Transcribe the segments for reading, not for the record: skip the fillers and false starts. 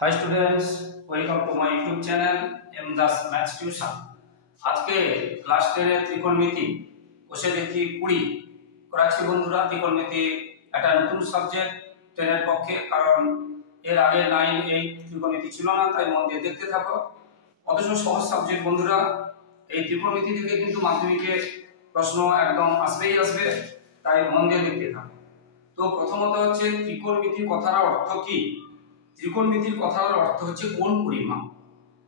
Hi students, welcome to my YouTube channel M Das Maths Tuition। আজকে class 10 এর ত্রিকোণমিতি বসে দেখি 20 করাচ্ছি বন্ধুরা। ত্রিকোণমিতি একটা নতুন সাবজেক্ট 10 এর পক্ষে, কারণ এর আগে 9, 8 ত্রিকোণমিতি ছিল না, তাই মন দিয়ে দেখতে থাকো। অথচ সহজ সাবজেক্ট বন্ধুরা। এই ত্রিকোণমিতি থেকে কিন্তু মাধ্যমিকে প্রশ্ন একদম আসবেই আসবে, তাই মন দিয়ে দেখতে থাকো। তো প্রথমত হচ্ছে ত্রিকোণমিতির কথার অর্থ কি? ত্রিকোণমিতির কথার অর্থ হচ্ছে কোণ পরিমাপ।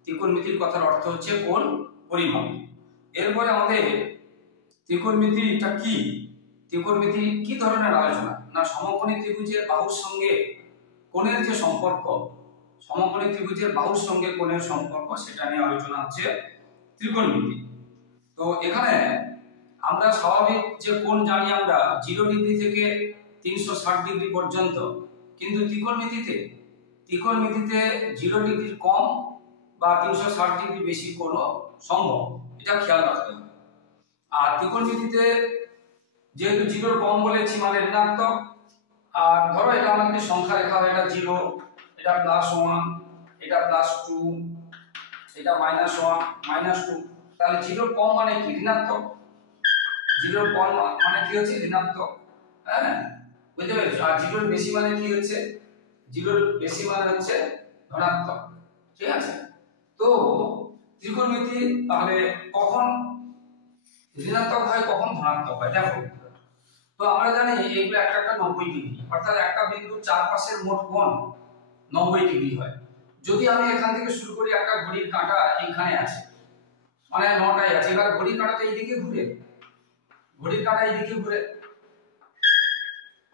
ত্রিকোণমিতির কথার অর্থ হচ্ছে কোণ পরিমাপ। এরপরে আমাদের ত্রিকোণমিতিটা কি, ত্রিকোণমিতি কি ধরনের আলোচনা না, সমকোণী ত্রিভুজের বাহুর সঙ্গে কোণের যে সম্পর্ক, সমকোণী ত্রিভুজের বাহুর সঙ্গে কোণের সম্পর্ক, সেটা নিয়ে আলোচনা হচ্ছে ত্রিকোণমিতি। তো এখানে আমরা স্বাভাবিক যে কোণ জানি আমরা 0 ডিগ্রি থেকে 360 ডিগ্রি পর্যন্ত, কিন্তু ত্রিকোণমিতিতে 0 ডিগ্রির কম বা 360 ডিগ্রি বেশি কোণও সম্ভব, এটা খেয়াল রাখতে হবে। আর ত্রিকোণমিতিতে যেহেতু 0 কম বলেছি মানে ঋণাত্মক, আর ধরো এটা আমাদের সংখ্যা রেখা হয়, এটা 0, এটা +1, এটা +2, এটা -1, -2, তাহলে 0 কম মানে কি? ঋণাত্মক। 0 কম মানে কি হচ্ছে? ঋণাত্মক। হ্যাঁ, বুঝতে পেরেছো? আর 0 বেশি মানে কি হচ্ছে? 0 বেশি মানে হচ্ছে ধনাত্মক। ঠিক আছে? তো ত্রিকোণমিতি তাহলে কখন ঋণাত্মক হয়, কখন ধনাত্মক হয় দেখো। তো আমরা জানি এইগুলো একটা 90 ডিগ্রি, অর্থাৎ একটা বিন্দুর চারপাশের মোট কোণ 90 ডিগ্রি হয়। যদি আমি এখান থেকে শুরু করি, একটা ঘড়ির কাঁটা এইখানে আছে, মানে 9টায় আছে, এবার ঘড়ির কাঁটাটা এইদিকে ঘুরে, ঘড়ির কাঁটা এইদিকে ঘুরে,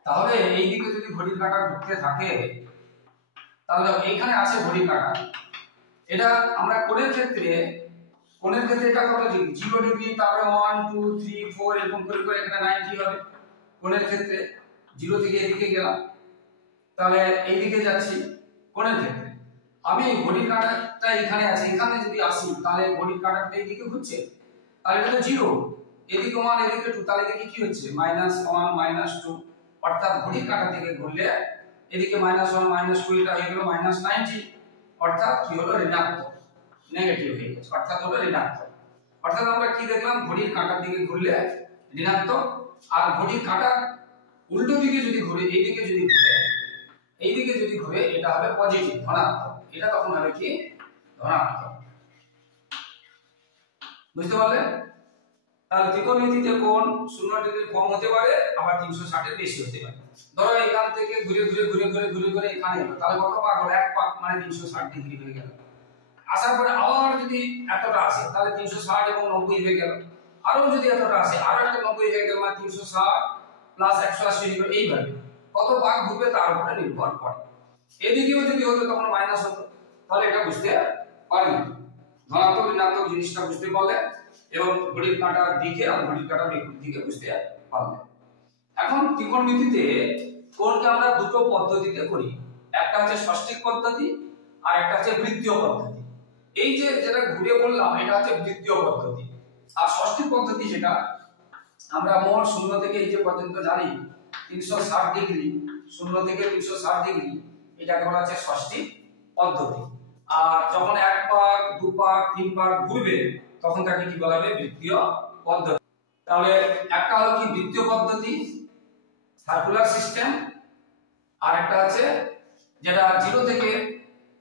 তাহলে এইদিকে যদি ঘড়ির কাঁটা ঘুরতে থাকে, তাহলে এইখানে আছে ঘড়ির কাঁটা। এটা আমরা কোণের ক্ষেত্রে এটা কত ডিগ্রি? 0 ডিগ্রি, তারপরে 1 2 3 4 এরকম করে করে এখানে 90 হবে। কোণের ক্ষেত্রে 0 থেকে এদিকে গেলাম, তাহলে এইদিকে যাচ্ছি। কোণের ক্ষেত্রে আমি ঘড়ির কাঁটাটা এখানে আছে, এখানে যদি আসি, তাহলে ঘড়ির কাঁটাটা এইদিকে ঘুরছে, তাহলে এটা তো 0, এদিকে 1 এদিকে 2, তাহলে এদিকে কি হচ্ছে? -1 -2, অর্থাৎ ঘড়ির কাঁটা থেকে ঘুরলে এদিকে -1 -2, এটা হয়ে গেল -90, অর্থাৎ কি হলো? ঋণাত্মক, নেগেটিভ হয়ে গেছে, অর্থাৎ হলো ঋণাত্মক। অর্থাৎ আমরা কি দেখলাম? ঘড়ির কাঁটার দিকে ঘুরলে ঋণাত্মক, আর ঘড়ির কাঁটা উল্টো দিকে যদি ঘুরে, এইদিকে যদি ঘুরে, এটা হবে পজিটিভ, ধনাত্মক। এটা তখন হবে কি? ধনাত্মক। বুঝতে পারলে? তাহলে ত্রিকোণমিতিতে কোণ 0 ডিগ্রি কম হতে পারে, আবার 360 এর বেশি হতে পারে। ধরো এখান থেকে ঘুরে এখানে এলো, তাহলে কত পাক হলো? এক পাক, মানে 360 ডিগ্রি হয়ে গেল। আসার পরে আবার যদি এতটা আসে, তাহলে 360 এবং 90 হয়ে গেল। আরো যদি এতটা আসে, আরো একটা 90 হয়ে গেল, মানে 360 প্লাস 180 হয়ে গেল। এইভাবে কত পাক ঘুরবে তার উপরে নির্ভর করে। এদিকেও যদি হতো তখন মাইনাস হতো, তাহলে এটা বুঝতে পারবে। ধনাত্মক ঋণাত্মক জিনিসটা বুঝতে পারলে, এবং ঘড়ির কাঁটার দিকে আর ঘড়ির কাঁটার বিপরীত দিকে বুঝতে পারবে। এখন ত্রিকোণমিতিতে কোণকে আমরা দুটো পদ্ধতিতে করি, একটা হচ্ছে ষষ্ঠিক পদ্ধতি আর একটা হচ্ছে বৃত্তীয় পদ্ধতি। এই যে যেটা ঘুরে বললাম, এটা হচ্ছে বৃত্তীয় পদ্ধতি। আর ষষ্ঠিক পদ্ধতি যেটা আমরা মোট 0 থেকে এই যে পর্যন্ত জানি 360 ডিগ্রি, 0 থেকে 360 ডিগ্রি, এটাকে বলা হচ্ছে ষষ্ঠিক পদ্ধতি। আর যখন 1 পাক 2 পাক 3 পাক ঘুরবে, তখন তাকে কি বলা হবে? বৃত্তীয় পদ্ধতি। তাহলে একটা হলো কি? বৃত্তীয় পদ্ধতি, সার্কুলার সিস্টেম, আর একটা আছে যেটা 0 থেকে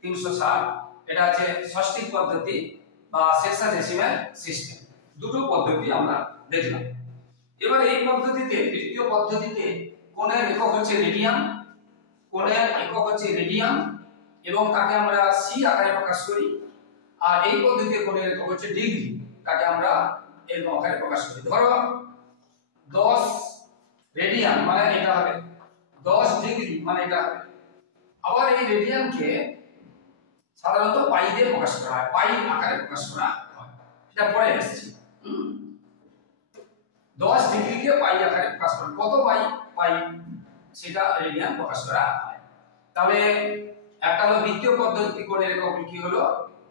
360, এটা আছে ষষ্ঠিক পদ্ধতি বা সেক্সাডেসিমাল সিস্টেম। দুটো পদ্ধতি আমরা দেখলাম। এবার এই পদ্ধতিতে, বৃত্তীয় পদ্ধতিতে কোণের একক হচ্ছে রেডিয়ান, এবং তাকে আমরা সি আকারে প্রকাশ করি। আর এই পদ্ধতিতে কোণের একক হচ্ছে ডিগ্রি, তাকে আমরা এর আকারে প্রকাশ করি। ধরো 10 রেডিয়ান মানে এটা হবে, 10 ডিগ্রি মানে এটা হবে। আবার এই রেডিয়ানকে সাধারণত পাই দিয়ে প্রকাশ করা হয়, পাই আকারে প্রকাশ করা হয়, এটা পরে আসছে। 10 ডিগ্রিকে পাই আকারে প্রকাশ করা, কত পাই সেটা রেডিয়ান প্রকাশ করা হয়। তাহলে একটা হলো বৃত্তীয় পদ্ধতি, কোণের একক কি হলো?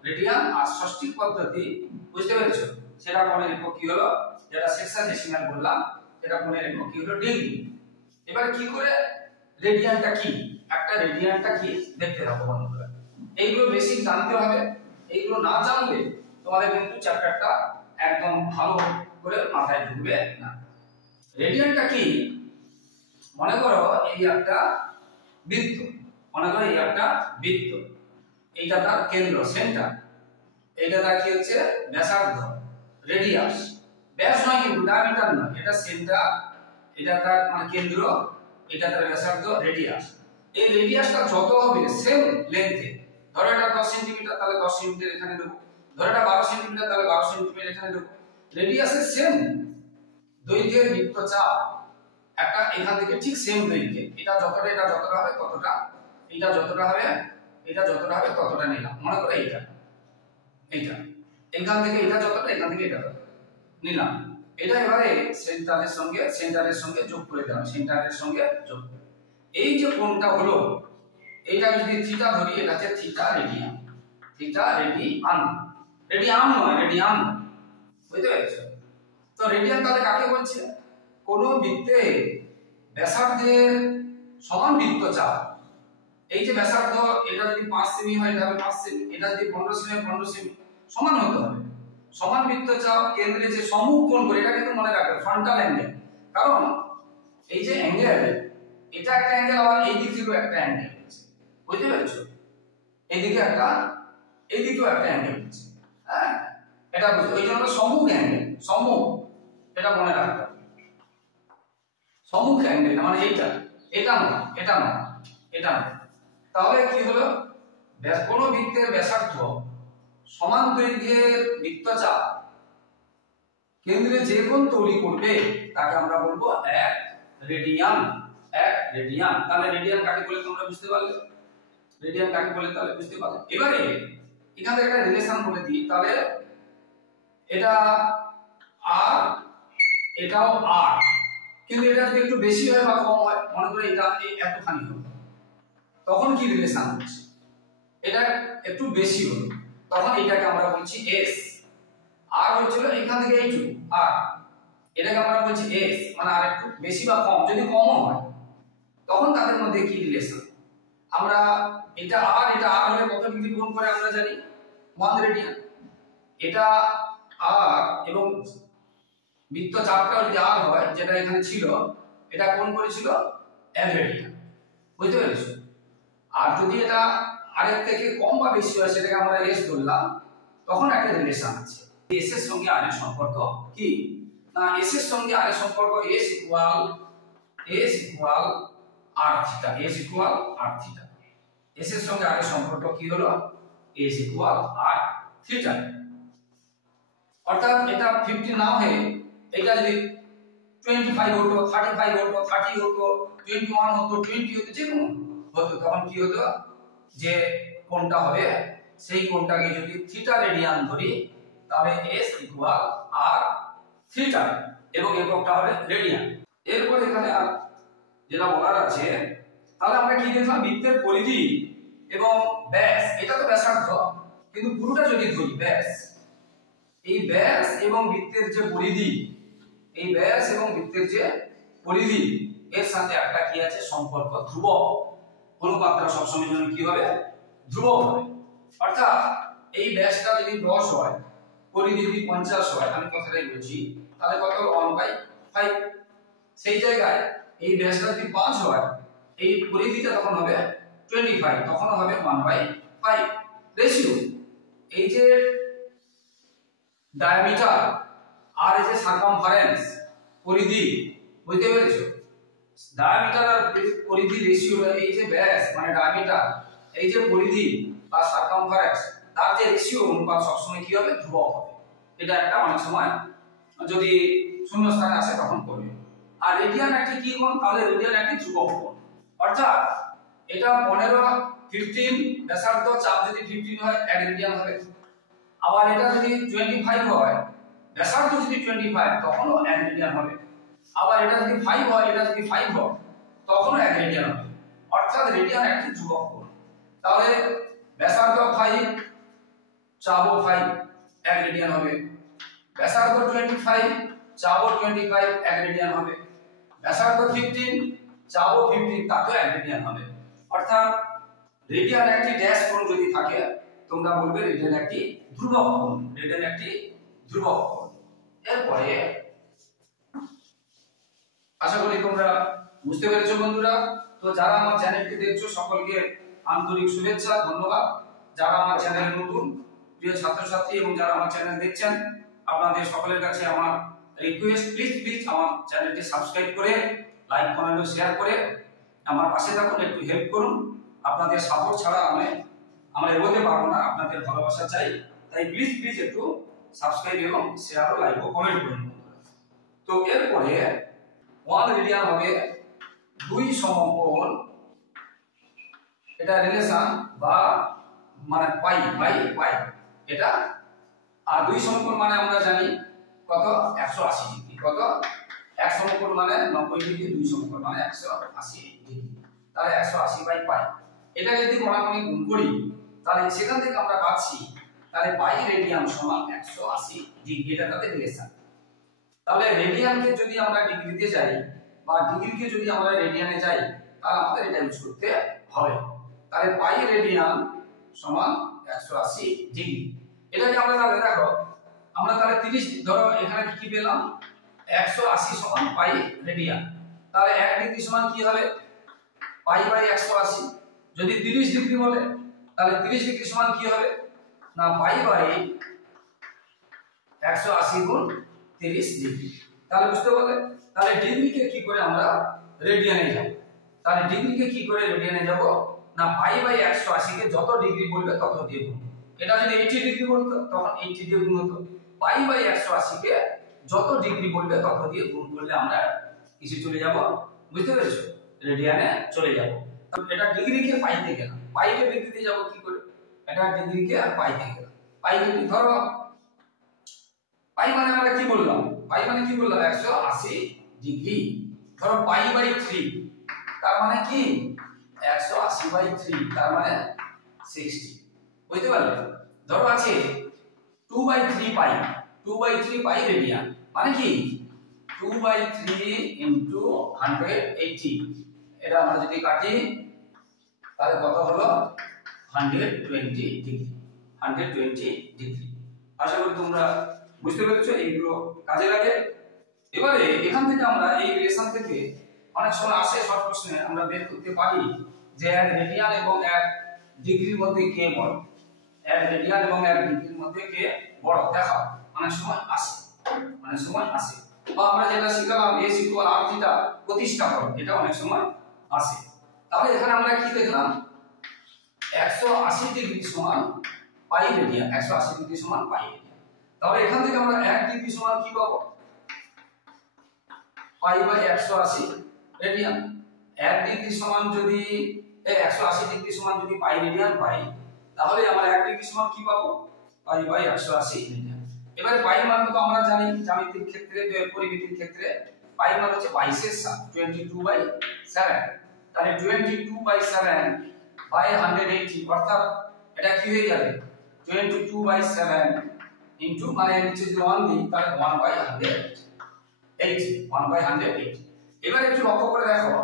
রেডিয়ান। আর ষষ্ঠিক পদ্ধতি, বুঝতে পেরেছো, সেটা কোণের একক কি হলো? যেটা সেক্সাডেসিমাল বললাম, সেটা কোণের একক কি হলো? ডিগ্রি। এবার কি করে রেডিয়ানটা কি, একটা রেডিয়ানটা কি দেখতে থাকো বন্ধুরা। এইগুলো বেসিক জানতে হবে। এইগুলো না জানলে তোমাদের কিন্তু চ্যাপ্টারটা একদম ভালো করে মাথায় ঢুকবে না। রেডিয়ানটা কি? মনে করো এই একটা বৃত্ত, মনে করো এই একটা বৃত্ত, এইটা তার কেন্দ্র সেন্টার, এইটা তার কি হচ্ছে ব্যাসার্ধ রেডিয়াস, ব্যাস নয় কিন্তু ডায়ামিটার নয়, এটা সেন্টার, এটা তার মানে কেন্দ্র, এটা তার ব্যাসার্ধ রেডিয়াস। এই রেডিয়াসটা যত হবে সেম লেন্থে, ধরো এটা 10 সেন্টিমিটার তাহলে 10 সেন্টিমিটার এখানে দেব, ধরো এটা 12 সেন্টিমিটার তাহলে 12 সেন্টিমিটার এখানে দেব। রেডিয়াসের সেম দৈর্ঘ্যের বৃত্তচাপ একটা এখান থেকে ঠিক সেম দৈর্ঘ্যে, এটা যতটা হবে ততটা, এটা যতটা হবে ততটা নিলাম। মনে করো এইটা এখান থেকে এটা যতটা, এখান থেকে এটা ততটা নিলাম। এটা এবারে সেন্টারের সঙ্গে যোগ করে দিলাম, সেন্টারের সঙ্গে যোগ। এই যে কোণটা হলো, এইটা যদি থিটা ধরি, এটা হচ্ছে থিটা রেডিয়ান, থিটা রেডিয়ান নয় রেডিয়ান, বুঝতে পেরেছো? তো রেডিয়ান তাহলে কাকে বলছে? কোন বৃত্তে ব্যাসার্ধের সমান বৃত্তচাপ, এই যে ব্যাসার্ধ এটা যদি 5 সেমি হয় এটা হবে 5 সেমি, এটা যদি 15 সেমি হয় 15 সেমি, সমান হতে হবে। সমান বৃত্তচাপ কেন্দ্রে যে সম্মুখ কোণ করে, এটা কিন্তু মনে রাখবে ফ্রন্টাল অ্যাঙ্গেল, কারণ এই যে অ্যাঙ্গেল, এটা একটা অ্যাঙ্গেল, আবার এই দিক থেকেও একটা অ্যাঙ্গেল আছে, বুঝতে পেরেছো? এইদিকে একটা, এইদিকেও একটা অ্যাঙ্গেল আছে, হ্যাঁ এটা বুঝতে, ওই জন্য সম্মুখ অ্যাঙ্গেল, সম্মুখ, এটা মনে রাখতে হবে। সম্মুখ অ্যাঙ্গেল মানে এইটা, এটা নয়। তাহলে কি হলো? কোন বৃত্তের ব্যাসার্ধ সমান দৈর্ঘ্যের বৃত্তচাপ কেন্দ্রে যে কোণ তৈরি করবে তাকে আমরা বলবো 1 রেডিয়ান। তাহলে রেডিয়ান কাকে বলে তোমরা বুঝতে পারলে? এবারে এখানে একটা রিলেশন বলে দিই, তাহলে এটা আর এটাও আর, কিন্তু এটা যদি একটু বেশি হয় বা কম হয়, মনে করে এটা এতখানি হবে, তখন কি রিলেশন হচ্ছে? এটা একটু বেশি হলো, তখন এটাকে আমরা বলছি এস। আর হচ্ছিল এখান থেকে এইটুকু আর, এটাকে আমরা বলছি এস, মানে আর একটু বেশি বা কম, যদি কম হয় তখন তাদের মধ্যে কি রিলেশন? আমরা এটা আর হলে কত ডিগ্রি কোণ করে আমরা জানি 1 রেডিয়ান। এটা আর এবং বৃত্তচাপটা যদি আর হয়, যেটা এখানে ছিল, এটা কোণ করেছিল 1 রেডিয়ান, বুঝতে পেরেছো? আর যদি এটা আরের থেকে কম বা বেশি হয়, সেটাকে আমরা এস ধরলাম, তখন একটা রিলেশন আছে। এস এর সঙ্গে আর এর সম্পর্ক কি? না, এস এর সঙ্গে আর এর সম্পর্ক এস ইকুয়াল আর থিটা, এস এর সঙ্গে আর এর সম্পর্ক কি হলো? এস ইকুয়াল আর থিটা। অর্থাৎ এটা 50 না হয়ে এটা যদি 25 হতো, 35 হতো, 30 হতো, 21 হতো, 20 হতো, যে কোনো হতো, তখন কি হতো? যে কোণটা হবে, সেই কোণটাকে যদি থিটা রেডিয়ান ধরি, তাহলে s ইকুয়াল আর থিটা এবং এককটা হবে রেডিয়ান। এরপর এখানে আর যেটা বলার আছে, তাহলে আমরা কি দেখলাম? বৃত্তের পরিধি এবং ব্যাস, এটা তো ব্যাসার্ধ, কিন্তু পুরোটা যদি ধরি ব্যাস, এই ব্যাস এবং বৃত্তের যে পরিধি, এই ব্যাস এবং বৃত্তের যে পরিধি, এর সাথে একটা কি আছে? সম্পর্ক, ধ্রুবক। অনুপাতটা সবসময় জন্য কি হবে? ধ্রুবক হবে। অর্থাৎ এই ব্যাসটা যদি 10 হয়, পরিধি যদি 50 হয়, আমি কথাটাই বলছি, তাহলে কত? 1/5। সেই জায়গায় এই ব্যাসটা যদি 5 হয়, এই পরিধিটা তখন হবে 25, তখন হবে 1/5 রেশিও। এই যে ডায়ামিটার আর এই যে সারকামফারেন্স, পরিধি, বুঝতে পেরেছো? ডায়ামিটার আর পরিধি রেশিও, এই যে ব্যাস মানে ডায়ামিটার, এই যে পরিধি বা সারকামফারেন্স, তার যে রেশিও অনুপাত সবসময় কি হবে? ধ্রুবক হবে। এটা একটা অনেক সময় যদি শূন্যস্থানে আসে তখন করবে। আর রেডিয়ান একটি কি কোণ? তাহলে রেডিয়ান একটি ধ্রুবক কোণ। অর্থাৎ এটা 15 ব্যাসার্ধ, চাপ যদি 15 হয় 1 রেডিয়ান হবে। আবার এটা যদি 25 হয়, ব্যাসার্ধ যদি 25, তখনও 1 রেডিয়ান হবে। আবার এটা যদি 5 হয়, এটা যদি 5 হয়, তখনও 1 রেডিয়ান হবে। অর্থাৎ রেডিয়ান একটি ধ্রুবক কোণ। তাহলে ব্যাসার্ধ 5, চাপও 5, 1 রেডিয়ান হবে। ব্যাসার্ধ 25, চাপও 25, 1 রেডিয়ান হবে। ব্যাসার্ধ 15, চাপও 15, তাতেও 1 রেডিয়ান হবে। অর্থাৎ রেডিয়ান একটি ড্যাশ কোণ যদি থাকে থাকে তোমরা বলবে রেডিয়ান একটি ধ্রুবক কোণ, রেডিয়ান একটি ধ্রুবক কোণ। এরপরে আশা করি তোমরা বুঝতে পেরেছো বন্ধুরা। তো যারা আমার চ্যানেলটি দেখছো সকলকে আন্তরিক শুভেচ্ছা, ধন্যবাদ। যারা আমার চ্যানেলে নতুন প্রিয় ছাত্রছাত্রী এবং যারা আমার চ্যানেল দেখছেন, আপনাদের সকলের কাছে আমার রিকোয়েস্ট, প্লিজ আমার চ্যানেলটি সাবস্ক্রাইব করে লাইক কমেন্ট ও শেয়ার করে আমার পাশে থাকুন, একটু হেল্প করুন। আপনাদের সাপোর্ট ছাড়া আমরা এগোতে পারবো না, আপনাদের ভালোবাসা চাই। তাই প্লিজ একটু সাবস্ক্রাইব এবং শেয়ার ও লাইক ও কমেন্ট করুন। তো এরপরে 1 রেডিয়ান হবে 2 সমকোণ, এটা রিলেশন বা মানে পাই বাই পাই এটা। আর 2 সমকোণ মানে আমরা জানি কত, 180 ডিগ্রি। কত? 1 সমকোণ মানে 90 ডিগ্রি, 2 সমকোণ মানে 180 ডিগ্রি। তাহলে 180 বাই পাই, এটা যদি কোণাকুণি গুণ করি তাহলে সেখান থেকে আমরা পাচ্ছি তাহলে পাই রেডিয়ান সমান 180 ডিগ্রি, এটা তাদের রিলেশন। তাহলে রেডিয়ানকে যদি আমরা ডিগ্রিতে যাই বা ডিগ্রিকে যদি আমরা রেডিয়ানে যাই তাহলে আমাদের এটা ইউজ করতে হবে। তাহলে পাই রেডিয়ান সমান 180 ডিগ্রি। এটাকে আমরা তাহলে দেখো, আমরা তাহলে 30 ধরো এখানে কি পেলাম, 180 সমান পাই রেডিয়ান। তাহলে 1 ডিগ্রি সমান কি হবে, পাই বাই 180। যদি 30 ডিগ্রি বলে তাহলে 30 ডিগ্রি সমান কি হবে না, পাই বাই 180 গুণ 30 ডিগ্রি। তাহলে বুঝতে পারলে, তাহলে ডিগ্রিকে কি করে আমরা রেডিয়ানে যাব, তাহলে ডিগ্রিকে কি করে রেডিয়ানে যাব না, পাই বাই 180 কে যত ডিগ্রি বলবে তত দিয়ে গুণ। এটা যদি 80 ডিগ্রি বলতো তখন 80 দিয়ে গুণ হতো। পাই বাই 180 কে যত ডিগ্রি বলবে তত দিয়ে গুণ করলে আমরা কিসে চলে যাব, বুঝতে পেরেছো, রেডিয়ানে চলে যাব। এটা ডিগ্রিকে পাইতে গেলাম, পাইকে ডিগ্রিতে যাব কি করে, এটা ডিগ্রিকে পাইতে গেলাম। পাইকে ধরো পাই মানে আমরা কি বললাম, পাই মানে কি বললাম 180 ডিগ্রি। ধরো পাই বাই 3 তার মানে কি 180 বাই 3 তার মানে 60, বুঝতে পারলে। ধরো আছে 2 by 3 pi, 2 by 3 pi radian মানে কি 2 বাই 3 ইনটু 180। এটা আমরা যদি কাটি তাহলে কত হলো 120 ডিগ্রি, 120 ডিগ্রি। আশা করি তোমরা বুঝতে পেরেছো, এইগুলো কাজে লাগে। এবারে এখান থেকে আমরা এই রিলেশন থেকে অনেক সময় আসে শর্ট প্রশ্নে আমরা বের করতে পারি যে 1 রেডিয়ান এবং 1 ডিগ্রির মধ্যে কে বড়, 1 রেডিয়ান এবং 1 ডিগ্রির মধ্যে কে বড় দেখাও। অনেক সময় আসে, অনেক সময় আসে। বা আমরা যেটা শিখলাম a = r থিটা প্রতিষ্ঠা করো, এটা অনেক সময় আসে। তাহলে এখানে আমরা কি দেখলাম, 180 ডিগ্রি সমান পাই রেডিয়ান, 180 ডিগ্রি সমান পাই রেডিয়ান। তাহলে এখান থেকে আমরা 1 ডিগ্রি সমান কি পাবো, পাই বাই 180 রেডিয়ান। 1 ডিগ্রি সমান যদি 180 ডিগ্রি সমান যদি পাই রেডিয়ান পাই, তাহলে আমরা 1 ডিগ্রি সমান কি পাবো, পাই বাই 180 রেডিয়ান। এবারে পাই মান তো আমরা জানি জ্যামিতিক ক্ষেত্রে, পরিমিতির ক্ষেত্রে পাই মান হচ্ছে 22 এর 7, 22/7। তাহলে 22/7 বাই 180, অর্থাৎ এটা কি হয়ে যাবে 22/7 ইনটু মানে নিচে যদি 1 দিই তাহলে 1/180, 1/180। এবারে একটু লক্ষ্য করে দেখো,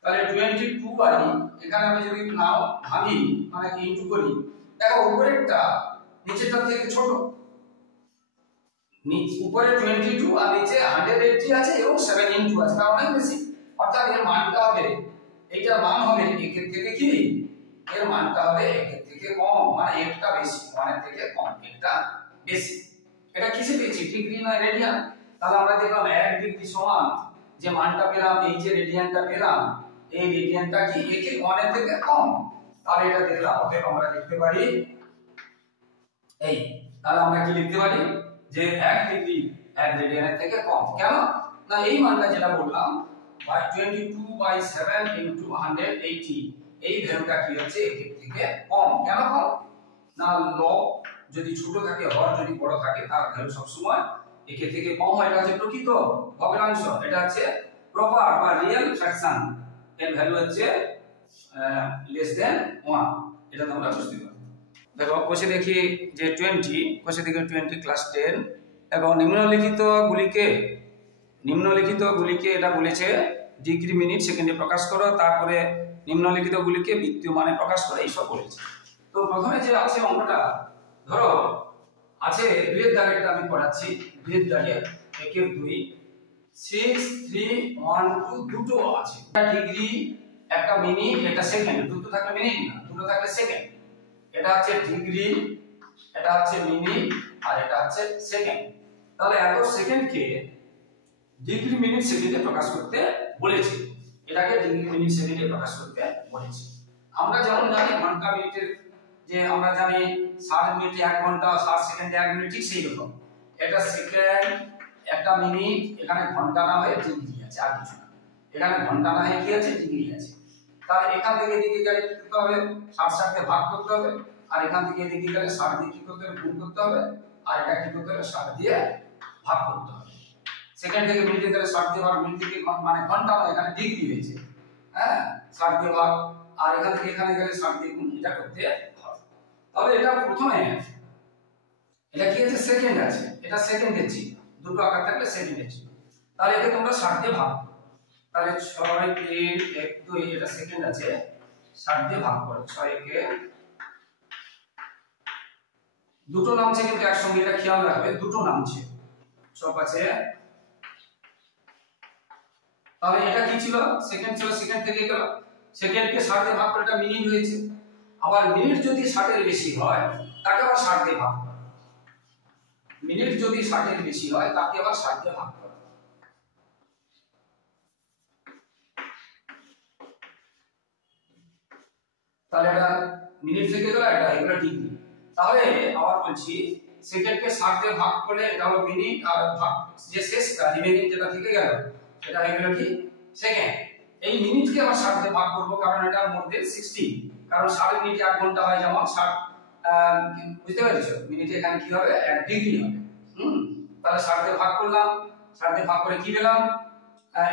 তাহলে 22 বাই এখানে আমি যদি নাও ভাঙি মানে ইনটু করি, দেখো উপরেরটা নিচেরটা থেকে ছোট, উপরে 22 আর নিচে 180 আছে এবং 7 ইনটু আছে, তার অনেক বেশি। অর্থাৎ এর মানটা হবে, এইটার মান হবে একের থেকে কি, এর মানটা হবে একের থেকে কম, মানে একটা বেশি, ওয়ানের থেকে কম, একটা বেশি। এটা কিসে পেয়েছি, ডিগ্রি না রেডিয়ান। তাহলে আমরা দেখলাম 1 ডিগ্রি সমান যে মানটা পেলাম, এই যে রেডিয়ানটা পেলাম, এই রেডিয়ানটা কি একে 1 এর থেকে কম। তাহলে এটা দেখলাম, ওকে আমরা লিখতে পারি এই, তাহলে আমরা কি লিখতে পারি যে 1 ডিগ্রি 1 রেডিয়ানের থেকে কম। কেন না, এই মানটা যেটা বললাম 22/7 ইনটু 180, এই ভ্যালুটা কি হচ্ছে একের থেকে কম। কেন কম না, লব যদি ছোট থাকে, হর যদি বড় থাকে, তার ভ্যালু সব সময় একের থেকে কম হয়। এটা হচ্ছে প্রকৃত ভগ্নাংশ, এটা হচ্ছে প্রপার বা রিয়েল ফ্র্যাকশন, এর ভ্যালু হচ্ছে লেস দেন 1। এটা তোমরা বুঝতে পারবে। দেখো কোষে দেখি যে 20, কোষে দেখি 20 ক্লাস 10 এবং নিম্নলিখিত গুলিকে এটা বলেছে ডিগ্রি, মিনিট, সেকেন্ডে প্রকাশ করো, তারপরে নিম্নলিখিত গুলিকে বৃত্তীয় মানে প্রকাশ করো, এইসব বলেছে। তো প্রথমে যে আছে অঙ্কটা, ধরো আছে দুইয়ের দাগেরটা আমি পড়াচ্ছি। দুইয়ের দাগের 1 এর 2 6 3 1 2 দুটো আছে, একটা ডিগ্রি একটা মিনিট একটা সেকেন্ড। দুটো থাকলে মিনিট না, দুটো থাকলে সেকেন্ড। এটা হচ্ছে ডিগ্রি, এটা হচ্ছে মিনিট, আর এটা হচ্ছে সেকেন্ড। তাহলে এত সেকেন্ডকে ডিগ্রি মিনিট সেকেন্ডে প্রকাশ করতে বলেছে, এটাকে ডিগ্রি মিনিট সেকেন্ডে প্রকাশ করতে বলেছে। আমরা যেমন জানি ঘন্টা মিনিটের যে আমরা জানি 60 মিনিটে 1 ঘন্টা, 60 সেকেন্ডে 1 মিনিট, ঠিক সেই রকম এটা সেকেন্ড একটা মিনিট, এখানে ঘন্টা না হয়ে ডিগ্রি আছে, আর কিছু না। এখানে ঘন্টা না হয়ে কি আছে, ডিগ্রি আছে। তাহলে এখান থেকে এদিকে গেলে কি করতে হবে, 60 দিয়ে ভাগ করতে হবে, আর এখান থেকে এদিকে গেলে 60 দিয়ে কি করতে হবে, গুণ করতে হবে, আর এটা কি করতে হবে, 60 দিয়ে ভাগ করতে হবে। সেকেন্ড থেকে মিনিটে গেলে 60 দিয়ে ভাগ, মিনিট থেকে মানে ঘন্টা নয়, এখানে ডিগ্রি হয়েছে, হ্যাঁ 60 দিয়ে ভাগ, আর এখান থেকে এখানে গেলে 60 দিয়ে গুণ, এটা করতে হবে। তাহলে এটা প্রথমে এটা কি আছে, সেকেন্ড আছে, এটা সেকেন্ডের চিহ্ন, দুটো আকার থাকলে সেকেন্ডের চিহ্ন। তাহলে একে তোমরা 60 দিয়ে ভাগ করো। তাহলে 6 3 1 2 এটা সেকেন্ড আছে, 60 দিয়ে ভাগ করো। 6 কে দুটো নামছে কিন্তু একসঙ্গে, এটা খেয়াল রাখবে, দুটো নামছে, সব আছে। তাহলে এটা কি ছিল, সেকেন্ড ছিল, সেকেন্ড থেকে গেল, সেকেন্ডকে 60 দিয়ে ভাগ করে এটা মিনিট হয়েছে। আবার মিনিট যদি 60 এর বেশি হয় তাকে আবার 60 দিয়ে ভাগ করো। মিনিট যদি 60 এর বেশি হয় তাকে আবার 60 দিয়ে ভাগ করো। তাহলে এটা মিনিট থেকে গেল, এটা এগুলো ডিগ্রি। তাহলে আবার বলছি, সেকেন্ডকে 60 দিয়ে ভাগ করলে এটা হলো মিনিট, আর ভাগ যে শেষটা রিমেইনিং যেটা থেকে গেল সেটা হয়ে গেল কি, সেকেন্ড। এই মিনিটকে আবার 60 দিয়ে ভাগ করব, কারণ এটা মোর দেন 60, কারণ 60 মিনিটে 1 ঘন্টা হয়, যেমন 60 বুঝতে পেরেছো, মিনিটে এখানে কি হবে, 1 ডিগ্রি হবে। তাহলে 60 দিয়ে ভাগ করলাম, 60 দিয়ে ভাগ করে কি পেলাম,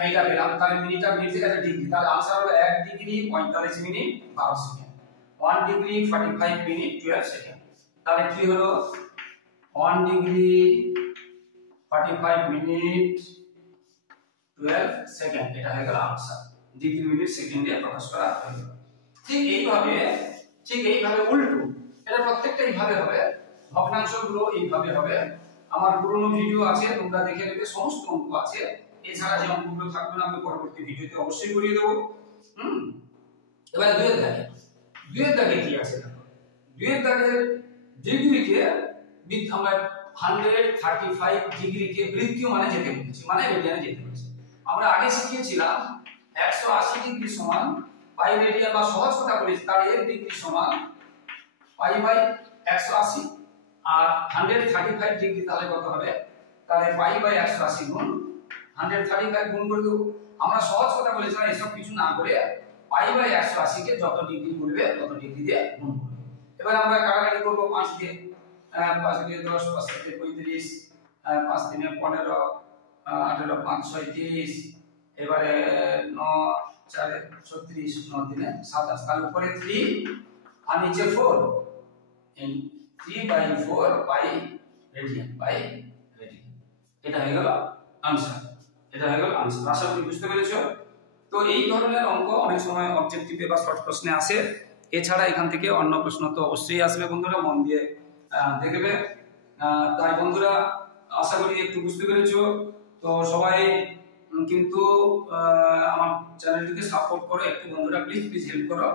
এইটা পেলাম। তাহলে মিনিটটা মিনিট থেকে একটা ডিগ্রি, তাহলে आंसर হলো 1 degree 45 minute 12 second, 1 degree 45 minute 12 second. তাহলে কি হলো, 1 ডিগ্রি 45 মিনিট 12 সেকেন্ড, এটা হয়ে গেল आंसर। ডিগ্রি মিনিট সেকেন্ডে প্রকাশ করা হয়ে গেল। ঠিক এইভাবে উল্টো, এটা প্রত্যেকটা এইভাবে হবে, ভগ্নাংশগুলো এইভাবে হবে। আমার পুরনো ভিডিও আছে, তোমরা দেখে নেবে, সমস্ত অঙ্ক আছে। এছাড়া যে অঙ্কগুলো থাকবে না আমি পরবর্তী ভিডিওতে অবশ্যই করিয়ে দেব। এবারে দুইয়ের দাগে কি আছে দেখো। দুইয়ের দাগে ডিগ্রিকে আমরা 135 ডিগ্রিকে বৃত্তীয় মানে যেতে বলেছি, মানে রেডিয়ানে যেতে বলেছি। আমরা আগে শিখিয়েছিলাম 180 ডিগ্রি সমান পাই রেডিয়ান, বা সহজ কথা বলেছি তার এর ডিগ্রি সমান পাই বাই 180, আর 135 ডিগ্রি তাহলে কত হবে, তাহলে পাই বাই 180 গুণ 135 গুণ করে দেব। আমরা সহজ কথা বলেছিলাম এসব কিছু না করে পাই বাই 180 কে যত ডিগ্রি বলবে তত ডিগ্রি দিয়ে গুণ করব। এবার আমরা কাটাকাটি করব 5 দিয়ে, 5 দিয়ে 10, 5 দিয়ে 35, 5 দিয়ে 15, 18 5 6 30, এবারে 9 4 36, 9 দিয়ে 27, তার উপরে 3 আর নিচে 4, 3/4 পাই রেডিয়ান, এটা হয়ে গেল आंसर। এটা হয়ে গেল आंसर। আশা করি বুঝতে পেরেছো। তো এই ধরনের অঙ্ক অনেক সময় অবজেক্টিভে বা শর্ট প্রশ্নে আসে। এছাড়া এখান থেকে অন্য প্রশ্ন তো অবশ্যই আসবে, বন্ধুরা মন দিয়ে দেখবে। তাই বন্ধুরা আশা করি একটু বুঝতে পেরেছো। তো সবাই কিন্তু আমার চ্যানেলটিকে সাপোর্ট করো একটু, বন্ধুরা প্লিজ হেল্প করো,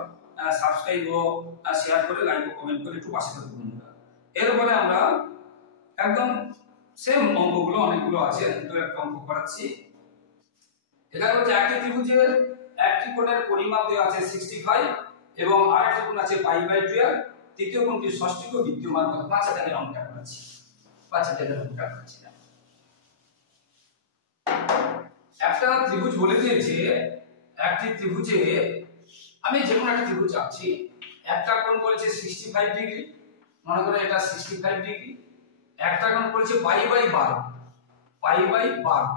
সাবস্ক্রাইব ও শেয়ার করে, লাইক ও কমেন্ট করে একটু পাশে থাকো বন্ধুরা। এরপরে আমরা একদম সেম অঙ্কগুলো অনেকগুলো আছে, দুটো একটা অঙ্ক করাচ্ছি। এখানে হচ্ছে একটি ত্রিভুজের একটি কোণের পরিমাপ দেওয়া আছে 65 এবং আরেকটি কোণ আছে পাই বাই 12, তৃতীয় কোণটি ষষ্ঠিক ও বিদ্যমান কত। 5 দাগের অঙ্কটা করাচ্ছি, 5 দাগের অঙ্কটা করাচ্ছি। একটা ত্রিভুজ বলে দিয়েছে, একটি ত্রিভুজে আমি যে কোনো একটা ত্রিভুজ আছি, একটা কোণ বলেছে 65 ডিগ্রি, মনে করো এটা 65 ডিগ্রি, একটা কোণ বলেছে পাই বাই 12,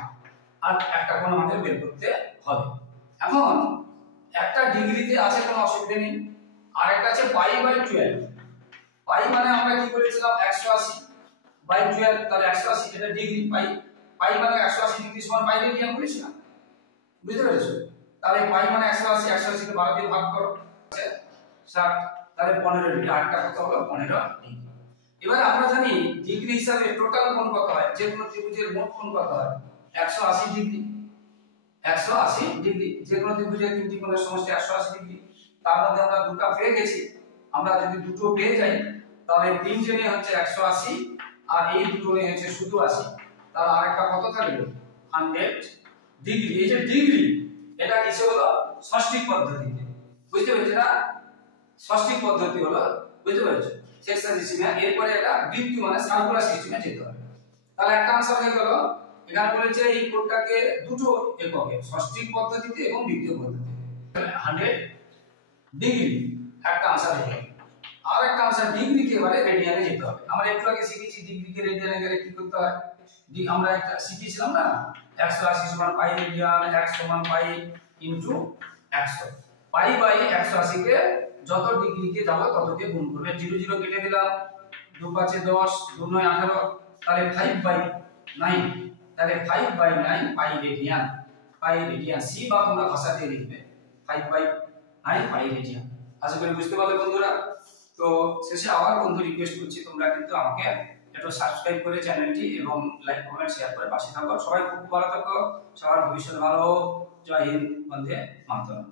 আর একটা কোণ আমাদের বের করতে হবে। এখন একটা ডিগ্রিতে আছে কোনো অসুবিধা নেই, আর একটা আছে পাই বাই 12। পাই মানে আমরা কি বলেছিলাম 180 বাই 12, তাহলে 180 এটা ডিগ্রি, পাই মানে 180 ডিগ্রি সমান পাই রেডিয়ান বলেছিলাম, বুঝতে পেরেছো। তাহলে পাই মানে 180, 180 কে 12 দিয়ে ভাগ করো 60, তাহলে 15 ডিগ্রি, 8টা কত হলো 15 ডিগ্রি। এবার আমরা জানি ডিগ্রি হিসাবে টোটাল কোণ কত হয়, যে কোনো ত্রিভুজের মোট কোণ কত হয় 180 ডিগ্রি। 180 ডিগ্রি, যে কোনো ত্রিভুজের তিনটি কোণের সমষ্টি 180 ডিগ্রি। তার মধ্যে আমরা দুটো পেয়ে গেছি, আমরা যদি দুটো পেয়ে যাই তাহলে তিনটে নিয়ে হচ্ছে 180 আর এই দুটো নিয়ে হচ্ছে শুধু 80, তাহলে আরেকটা কত থাকবে 100 ডিগ্রি। এই যে ডিগ্রি এটা কিসে হলো ষষ্ঠিক পদ্ধতিতে, বুঝতে পেরেছো না? ষষ্ঠিক পদ্ধতি হলো, বুঝতে পেরেছো, সেক্সাডেসিমে। এরপরে এটা বৃত্তি মানে সার্কুলার সিস্টেমে যেতে হবে। তাহলে একটা आंसर হয়ে গেল। এখানে বলেছে এই কোণটাকে দুটো এককে ষষ্ঠিক পদ্ধতিতে এবং বৃত্তীয় পদ্ধতিতে 100 ডিগ্রি, একটা आंसर হয়ে গেল। আর একটা आंसर ডিগ্রি কে এবারে রেডিয়ানে যেতে হবে। আমরা একটু আগে শিখেছি ডিগ্রি কে রেডিয়ানে গেলে কি করতে হয়, আমরা একটা শিখেছিলাম না 180 সমান পাই রেডিয়ান, x সমান পাই ইনটু 100। পাই বাই 180 কে যত ডিগ্রি কে যাব তত দিয়ে গুণ করবে। 0 0 কেটে দিলাম, 2 5 10, 2 9 18, তাহলে 5 বাই 9, তাহলে 5 by 9 pi radian. Pi radian C বা তোমরা ভাষা দিয়ে লিখবে 5 বাই 9 পাই রেডিয়ান। আশা করি বুঝতে পারলে বন্ধুরা। তো শেষে আবার বন্ধু রিকোয়েস্ট করছি তোমরা কিন্তু আমাকে একটু সাবস্ক্রাইব করে চ্যানেলটি এবং লাইক কমেন্ট শেয়ার করে পাশে থাকো। সবাই খুব ভালো থাকো, সবার ভবিষ্যৎ ভালো হোক। জয় হিন্দ, বন্দে মাতরম।